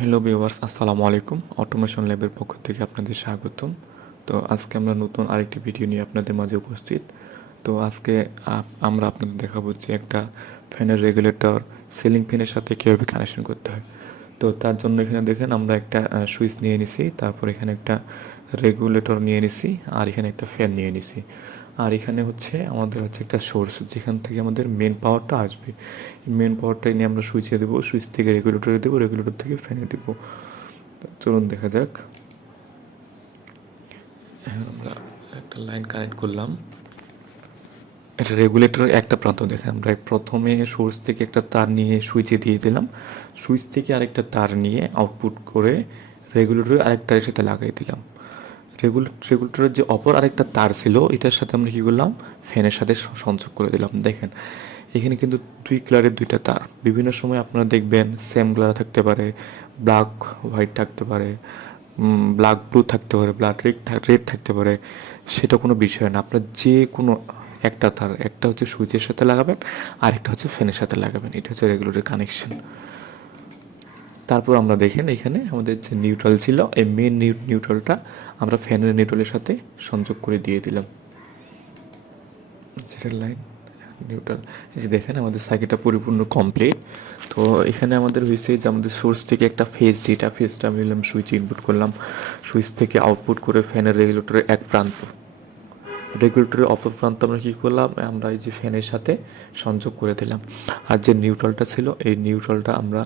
Hello viewers, আসসালামু আলাইকুম। Automation ল্যাবের পক্ষ থেকে আপনাদের স্বাগতম। তো আজকে আমরা নতুন আরেকটি ভিডিও নিয়ে আপনাদের মাঝে উপস্থিত। তো আজকে আমরা আপনাদের দেখাবো যে একটা ফ্যানের রেগুলেটর সিলিং ফ্যানের সাথে কীভাবে কানেকশন করতে হয়। তো তার জন্য এখানে দেখেন আমরা একটা সুইচ নিয়ে নিছি, তারপর এখানে একটা রেগুলেটর নিয়ে নিছি, আর এখানে একটা ফ্যান নিয়ে নিছি। আর এখানে আমাদের একটা সোর্স, যেখান থেকে আমাদের মেন পাওয়ারটা আসবে। মেন পাওয়ারটা নিয়ে আমরা সুইচে দেবো, সুইচ থেকে রেগুলেটরে দেবো, রেগুলেটর থেকে ফ্যানে দেবো। চলুন দেখা যাক। আমরা একটা লাইন কানেক্ট করলাম। এটা রেগুলেটরের একটা প্রান্ত দেখেন, আমরা প্রথমে সোর্স থেকে একটা তার নিয়ে সুইচে দিয়ে দিলাম, সুইচ থেকে আরেকটা তার নিয়ে আউটপুট করে রেগুলেটরের আরেকটা তারের সাথে লাগাই দিলাম। রেগুলেটরের যে অপর আরেকটা তার ছিল, এটার সাথে আমরা কী করলাম, ফ্যানের সাথে সংযোগ করে দিলাম। দেখেন এখানে কিন্তু দুই কালারের দুইটা তার। বিভিন্ন সময় আপনারা দেখবেন সেম কালার থাকতে পারে, ব্ল্যাক হোয়াইট থাকতে পারে, ব্ল্যাক ব্লু থাকতে পারে, ব্ল্যাক রেড থাকতে পারে। সেটা কোনো বিষয় না, আপনার যে কোনো একটা তার, একটা সুইচের সাথে লাগাবেন, আর একটা ফ্যানের সাথে লাগাবেন। এটা রেগুলেটর কানেকশন। তারপর আমরা দেখেন এখানে আমাদের যে নিউট্রাল ছিল, এই মেন নিউট্রালটা আমরা ফ্যানের নিউট্রালের সাথে সংযোগ করে দিয়ে দিলাম। যেটা লাইন নিউট্রাল, এই যে দেখেন আমাদের সার্কিটটা পরিপূর্ণ কমপ্লিট। তো এখানে আমাদের হয়েছে যে আমাদের সোর্স থেকে একটা ফেজ, যেটা ফেজটা আমি নিলাম সুইচে ইনপুট করলাম, সুইচ থেকে আউটপুট করে ফ্যানের রেগুলেটরের এক প্রান্ত, রেগুলেটরের অপর প্রান্ত আমরা কী করলাম, আমরা এই যে ফ্যানের সাথে সংযোগ করে দিলাম। আর যে নিউট্রালটা ছিল, এই নিউট্রালটা আমরা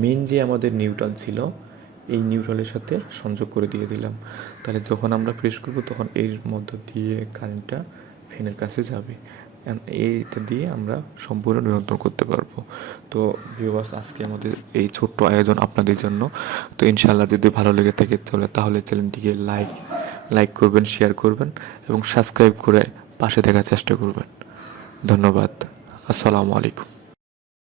মেন যে আমাদের নিউট্রাল ছিল, এই নিউট্রালের সাথে সংযোগ করে দিয়ে দিলাম। তাহলে যখন আমরা প্রেস করব, তখন এর মধ্য দিয়ে কারেন্টটা ফ্যানের কাছে যাবে। এইটা দিয়ে আমরা সম্পূর্ণ নিয়ন্ত্রণ করতে পারবো। তো ভিউয়ার্স, আজকে আমাদের এই ছোট্ট আয়োজন আপনাদের জন্য। তো ইনশাআল্লাহ যদি ভালো লেগে থাকে তাহলে চ্যানেলটিকে লাইক করবেন, শেয়ার করবেন এবং সাবস্ক্রাইব করে পাশে থাকার চেষ্টা করবেন। ধন্যবাদ। আসসালামু আলাইকুম।